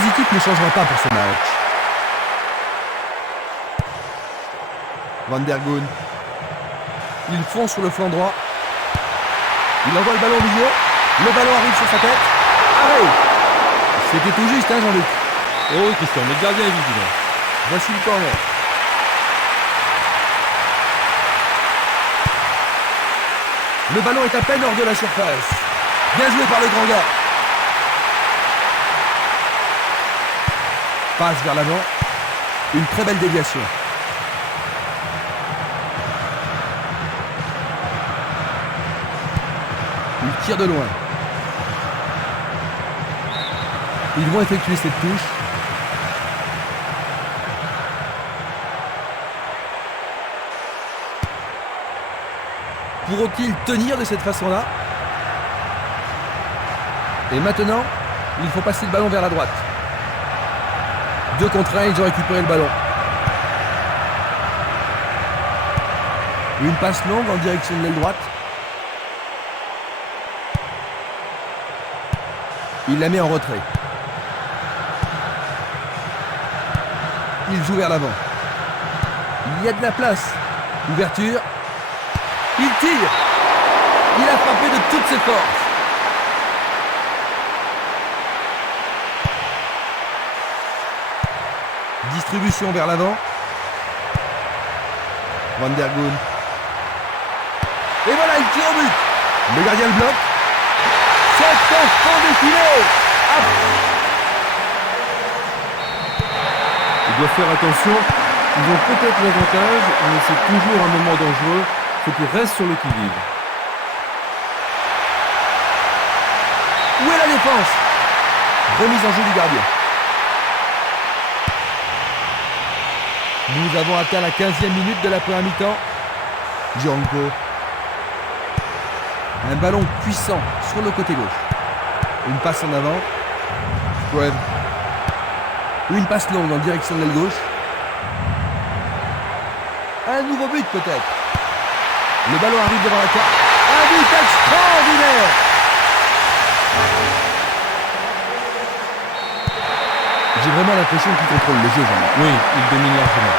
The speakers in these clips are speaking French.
positif ne changera pas pour ce match. Van der Goen. Il fonce sur le flanc droit. Il envoie le ballon au milieu. Le ballon arrive sur sa tête. Arrêt. C'était tout juste, hein, Jean-Luc? Oh oui, Christian, mais le gardien est vigilant. Voici le corner. Le ballon est à peine hors de la surface. Bien joué par le grand gars. Passe vers l'avant. Une très belle déviation. Il tire de loin. Ils vont effectuer cette touche. Pourront-ils tenir de cette façon-là? Et maintenant, il faut passer le ballon vers la droite. 2 contre 1, ils ont récupéré le ballon. Une passe longue en direction de l'aile droite. Il la met en retrait. Il joue vers l'avant. Il y a de la place. Ouverture. Il tire. Il a frappé de toutes ses forces. Distribution vers l'avant. Van der Goen. Et voilà, il tire au but. Le gardien le bloque. C'est au fond du filet. Ils doivent faire attention. Ils ont peut-être l'avantage, mais c'est toujours un moment dangereux. Il faut qu'ils restent sur le qui-vive. Où est la défense? Remise en jeu du gardien. Nous avons atteint la 15e minute de la première mi-temps. Django. Un ballon puissant sur le côté gauche. Une passe en avant. Squad. Une passe longue en direction de l'aile gauche. Un nouveau but peut-être. Le ballon arrive devant la carte. Un but extraordinaire. J'ai vraiment l'impression qu'il contrôle le jeu, Jean-Marc. Oui, il domine largement.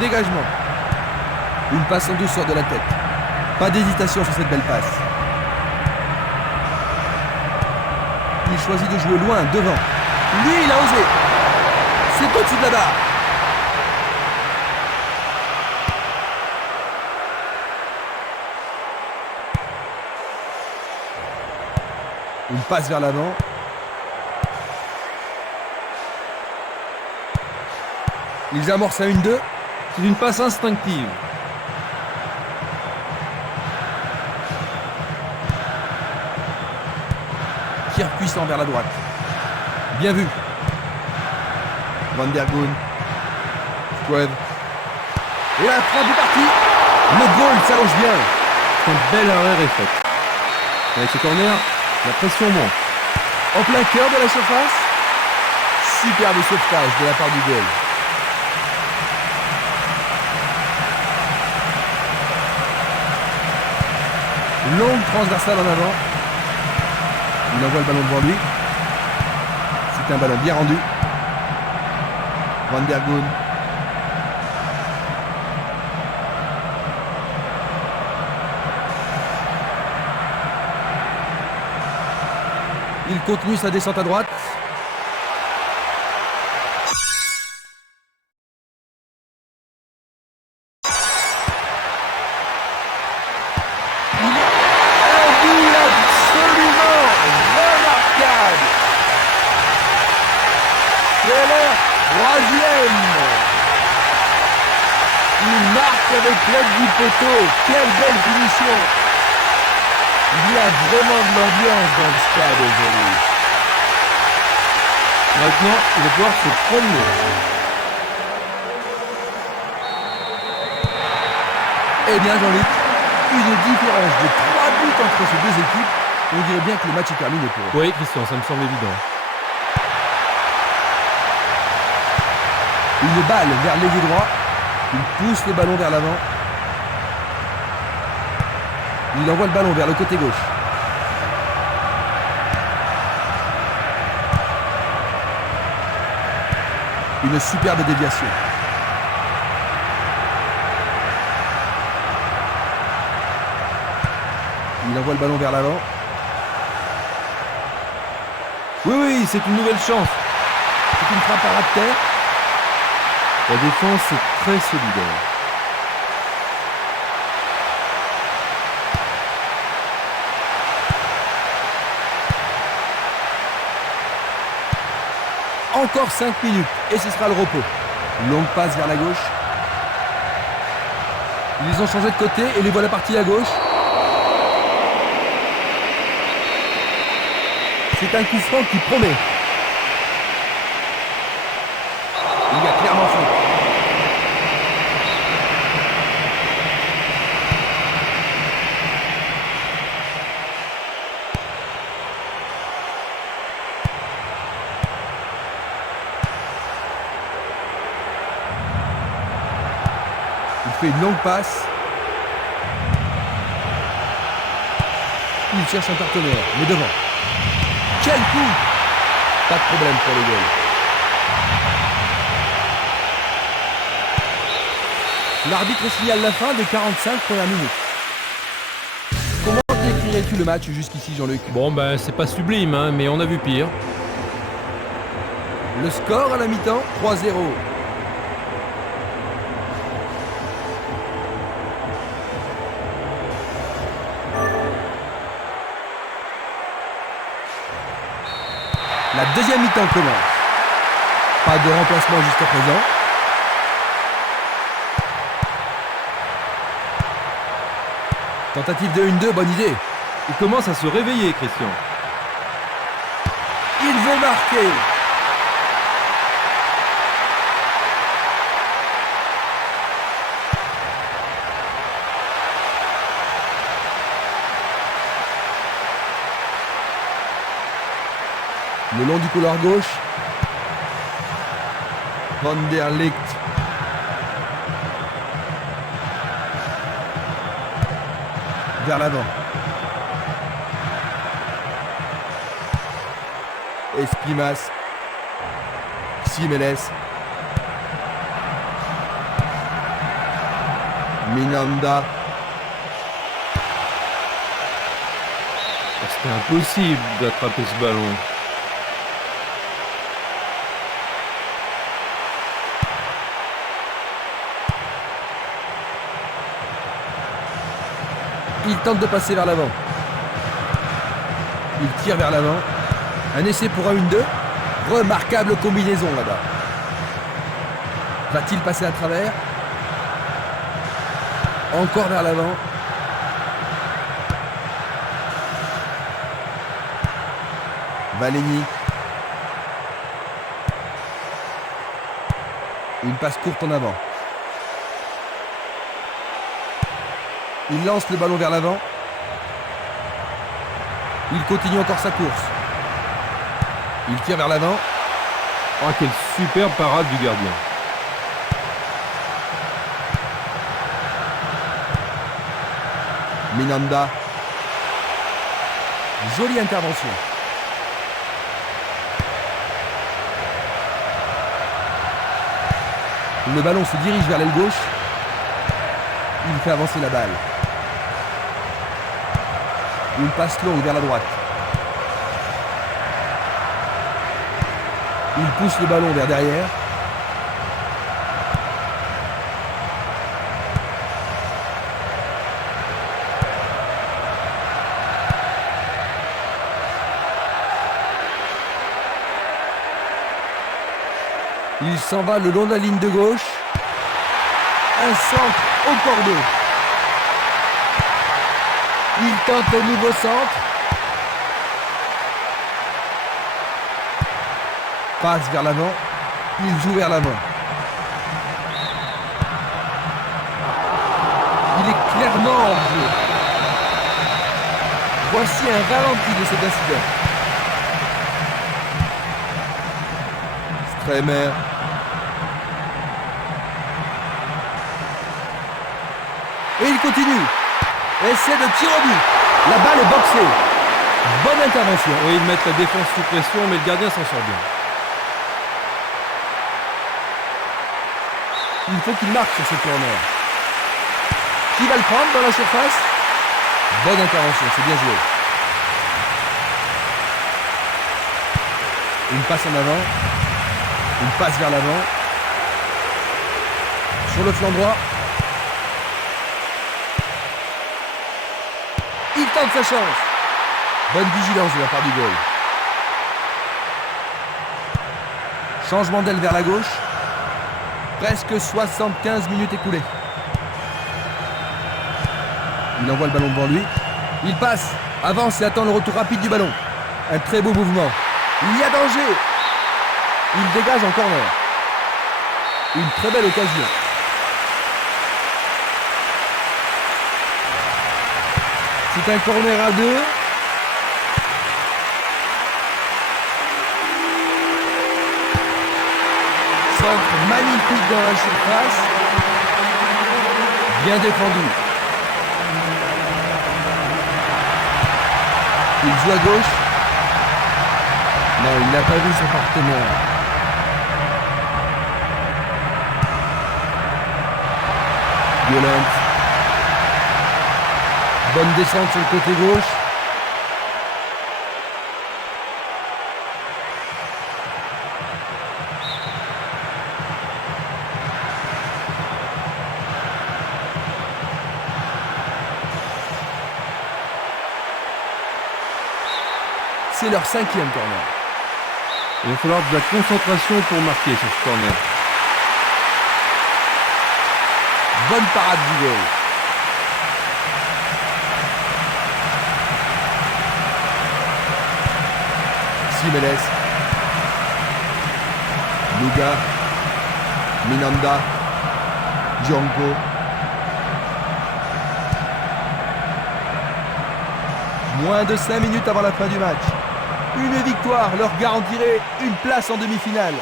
Dégagement. Une passe en douceur de la tête. Pas d'hésitation sur cette belle passe. Il choisit de jouer loin, devant. Lui, il a osé. C'est au-dessus de la barre. Une passe vers l'avant. Ils amorcent à 1-2. C'est une passe instinctive. Tir puissant vers la droite. Bien vu. Van der Goen. Squad. Et la frappe est partie. Le goal s'allonge bien. Un bel arrêt est fait. Avec ce corner, la pression monte. En plein cœur de la surface. Superbe sauvetage de la part du goal. Longue transversale en avant. Il envoie le ballon devant lui. C'est un ballon bien rendu. Van der Goen. Il continue sa descente à droite. Avec l'aide du poteau, quelle belle finition! Il y a vraiment de l'ambiance dans le stade aujourd'hui. Maintenant, il va pouvoir se promener. Eh bien Jean-Luc, une différence de 3 buts entre ces deux équipes, on dirait bien que le match est terminé pour eux. Oui, Christian, ça me semble évident. Une balle vers l'ailier droit. Il pousse le ballon vers l'avant. Il envoie le ballon vers le côté gauche. Une superbe déviation. Il envoie le ballon vers l'avant. Oui, c'est une nouvelle chance. C'est une frappe à ras de terre. La défense est très solidaire. Encore 5 minutes et ce sera le repos. Longue passe vers la gauche. Ils ont changé de côté et les voilà partis à gauche. C'est un coup franc qui promet. Il a clairement fait. Il fait une longue passe. Il cherche un partenaire, mais devant. Quel coup! Pas de problème pour le goal. L'arbitre signale la fin des 45 premières minutes. Comment décrirais-tu le match jusqu'ici, Jean-Luc? Bon, c'est pas sublime, hein, mais on a vu pire. Le score à la mi-temps, 3-0. La deuxième mi-temps commence. Pas de remplacement jusqu'à présent. Tentative de 1-2, bonne idée. Il commence à se réveiller, Christian. Il veut marquer. Le long du couloir gauche. Van der Ligt. Vers l'avant. Esquimas. Simeles. Minanda. C'était impossible d'attraper ce ballon. Il tente de passer vers l'avant. Il tire vers l'avant. Un essai pour un 1-2. Remarquable combinaison là-bas. Va-t-il passer à travers? Encore vers l'avant. Valény. Une passe courte en avant. Il lance le ballon vers l'avant. Il continue encore sa course. Il tire vers l'avant. Oh, quelle superbe parade du gardien. Minanda. Jolie intervention. Le ballon se dirige vers l'aile gauche. Il fait avancer la balle. Une passe longue vers la droite. Il pousse le ballon vers derrière. Il s'en va le long de la ligne de gauche. Un centre au cordeau. Il tente un nouveau centre. Passe vers l'avant. Il joue vers l'avant. Il est clairement hors jeu. Voici un ralenti de cet incident. Stremer. Et il continue. Essai de tir au but. La balle est boxée. Bonne intervention. Oui, ils mettent la défense sous pression, mais le gardien s'en sort bien. Il faut qu'il marque sur ce corner. Qui va le prendre dans la surface? Bonne intervention, c'est bien joué. Une passe en avant. Une passe vers l'avant. Sur le flanc droit. Il tente sa chance. Bonne vigilance de la part du goal. Changement d'aile vers la gauche. Presque 75 minutes écoulées. Il envoie le ballon devant lui. Il passe, avance et attend le retour rapide du ballon. Un très beau mouvement. Il y a danger. Il dégage en corner. Une très belle occasion. C'est un corner à 2. Centre magnifique dans la surface. Bien défendu. Il joue à gauche. Non, il n'a pas vu son partenaire. Violente. Bonne descente sur le côté gauche. C'est leur 5e corner. Il va falloir de la concentration pour marquer sur ce corner. Bonne parade du goal. Simeles. Luga. Minanda. Django. Moins de 5 minutes avant la fin du match. Une victoire leur garantirait une place en demi-finale.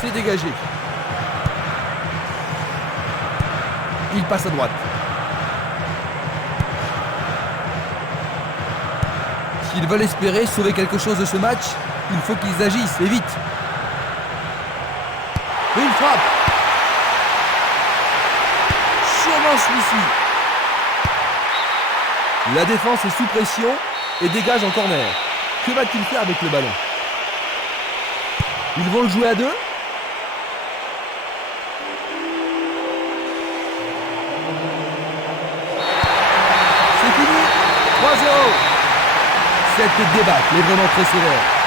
C'est dégagé. Il passe à droite. S'ils veulent espérer sauver quelque chose de ce match, il faut qu'ils agissent et vite. Une frappe. Sûrement celui-ci. La défense est sous pression et dégage en corner. Que va-t-il faire avec le ballon? Ils vont le jouer à 2. C'est fini. 3-0. Cette débâcle est vraiment très sévère.